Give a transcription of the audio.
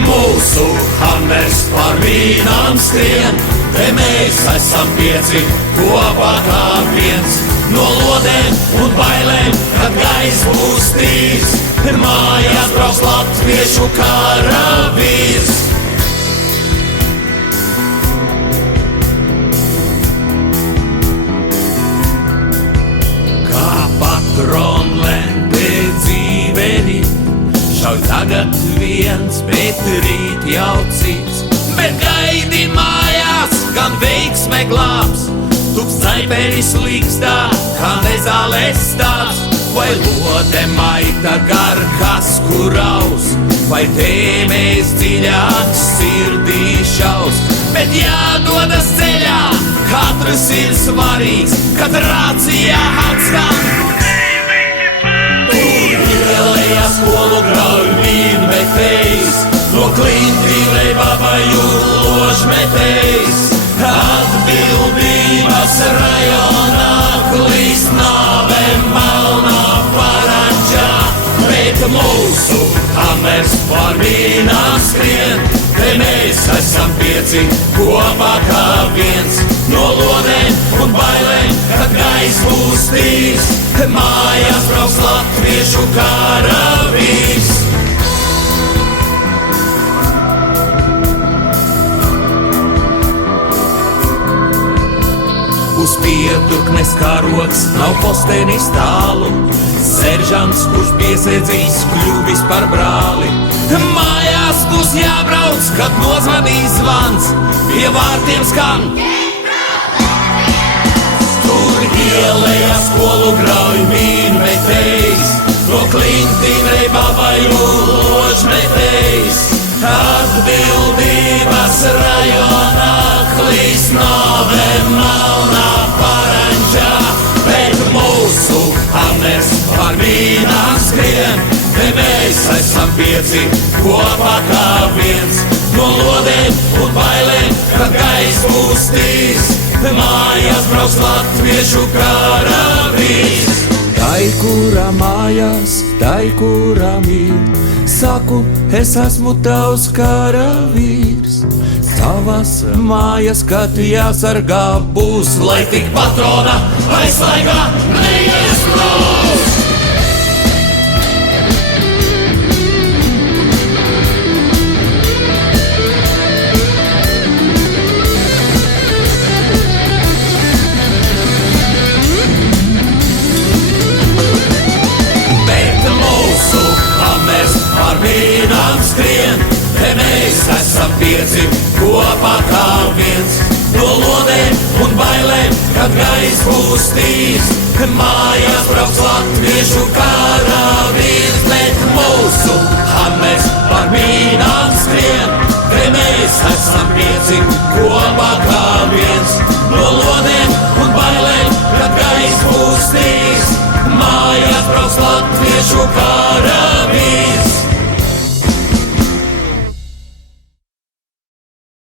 Mūsu hammers par vīnām skrien, te mēs esam pieci, kopā kā viens. No lodēm un bailēm, kad gaiss būs tīrs, mājās brauks latviešu karavīrs. Kā patronlente dzīveni, šauj tagad viens, bet rīt jau cits. Bet gaidi mājās, gan veiksme glābs, tups caiperis līkstā, kā nezālēs stāvs. Vai lode maita gar kasku raus, vai tēmēs dziļāk sirdī šaus. Bet jādodas ceļā, katrs ir svarīgs, kad rācijā atskan. Ielējā skolu grauj vīnmetējs, no klintīlei babaju ložmetējs. Atbildības rajonā klīst nāve melnā parančā, bet mūsu hammers par vīnām skrien, te mēs esam pieci, kopā kā viens. No lodēm un bailēm, kad gaiss būs tīrs, mājās brauks latviešu karavīrs. Uz piedurknes karoks nav postenis tālu, seržants, kurš piesēdzīs, kļuvis par brāli. Mājās būs jābrauc, kad nozvanīs zvans, pie vārtiem skan. Tur ielējā skolu grauj vīnmetējs, no klintīnei babaju ložmetējs. Atbildības rajonā klīst nāve melnā parančā, bet mūsu hammers par vīnām skrien, te mēs esam pieci, kopā kā viens. No lodēm un bailēm, kad gaiss būs tīrs, mājās brauks latviešu karavīrs. Tai, kura mājās, tai, kura mīl, saku, es esmu tavs karavīrs. Savas mājas, kad jāsargā būs, lai tik patrona aizlaigā neiesprūst. Vīnām skrien, te mēs esam pieci, kopā kā viens. No lodēm un bailēm, kad gaiss būs tīrs, mājās brauks latviešu karavīrs. Bet mūsu hammers par vīnām skrien, te mēs esam pieci, kopā kā viens. No lodēm un bailēm, kad gaiss būs tīrs, mājās brauks latviešu karavīrs.